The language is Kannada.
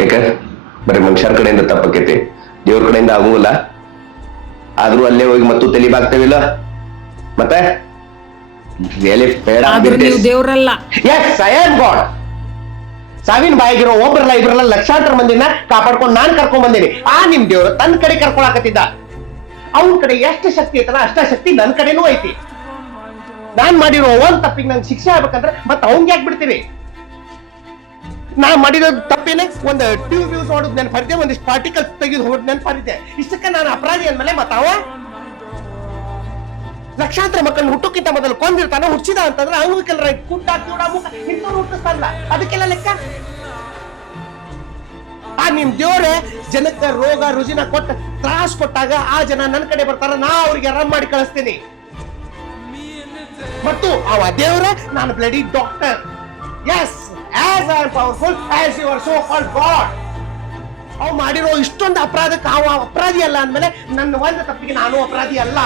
ಯಾಕ ಬರೀ ಮನುಷ್ಯರ ಕಡೆಯಿಂದ ತಪ್ಪಕೈತಿ, ದೇವ್ರ ಕಡೆಯಿಂದ ಆಗುವಲ್ಲ. ಆದ್ರೂ ಅಲ್ಲೇ ಹೋಗಿ ಮತ್ತು ತಲೆ ಬಾಗ್ತೇವಿಲ್ಲ ಮತ್ತೆ ದೇವ್ರಲ್ಲ. Yes I am God. ಸಾವಿನ ಬಾಯಿಗಿರೋ ಒಬ್ರಲ್ಲ ಇಬ್ರಲ್ಲ ಲಕ್ಷಾಂತರ ಮಂದಿನ ಕಾಪಾಡ್ಕೊಂಡು ನಾನ್ ಕರ್ಕೊಂಡ್ ಬಂದೇನಿ. ನಿಮ್ ದೇವ್ರು ತನ್ನ ಕಡೆ ಕರ್ಕೊಳಕತ್ತಿದ್ದ. ಅವನ ಕಡೆ ಎಷ್ಟು ಶಕ್ತಿ ಐತಲ್ಲ ಅಷ್ಟ ಶಕ್ತಿ ನನ್ ಕಡೆನೂ ಐತಿ. ನಾನ್ ಮಾಡಿರೋ ಒಂದ್ ತಪ್ಪಿಗೆ ನಂಗೆ ಶಿಕ್ಷೆ ಆಗ್ಬೇಕಂದ್ರೆ ಮತ್ತೆ ಅವಂಗ್ ಯಾಕೆ ಬಿಡ್ತೀವಿ? ನಾ ಮಾಡಿರೋ ತಪ್ಪೇನೆ ಒಂದು ಟ್ಯೂಬ್ ಯೂಸ್ ಮಾಡೋದು ನೆನಪರಿದೆ, ಒಂದಿಷ್ಟು ಪಾರ್ಟಿಕಲ್ಸ್ ತೆಗೆದು ಹೋಗೋದು ನೆನಪರಿದೆ. ಇಷ್ಟಕ್ಕೆ ನಾನು ಅಪರಾಧಿ ಅಂದ್ಮೇಲೆ ಮತ್ತಾವ ಲಕ್ಷಾಂತರ ಮಕ್ಕಳನ್ನ ಹುಟ್ಟಕ್ಕಿಂತ ಮೊದಲು ಕೊಂದಿರ್ತಾನ, ಹುಚ್ಚಿದ ಅಂತಂದ್ರೆ ಅಂಗವಿಕಲ ರೈಟ್ ಕುಟ್ಟ ಕಿವುಡ ಮುಖ ಇಂಥವ್ರು ಹುಟ್ಟಿಸ್ತಾರಲ್ಲ, ಅದಕ್ಕೆಲ್ಲ ಲೆಕ್ಕ. ನಿಮ್ ದೇವ್ರೆ ಜನಕ್ಕೆ ರೋಗ ರುಜಿನ ಕೊಟ್ಟ ತ್ರಾಸ್ ಕೊಟ್ಟಾಗ ಆ ಜನ ನನ್ನ ಕಡೆ ಬರ್ತಾರ, ನಾ ಅವ್ರಿಗೆ ಆರಾಮ್ ಮಾಡಿ ಕಳಿಸ್ತೀನಿ. ಮತ್ತು ಅವ ದೇವ್ರೆ ನಾನು bloody doctor. Yes, as I am powerful as your so called God. ಅವ್ ಮಾಡಿರೋ ಇಷ್ಟೊಂದು ಅಪರಾಧಕ್ಕೆ ಅವ ಅಪರಾಧಿ ಅಲ್ಲ ಅಂದ್ಮೇಲೆ ನನ್ನ ಒಂದು ತಪ್ಪಿಗೆ ನಾನು ಅಪರಾಧಿ ಅಲ್ಲ.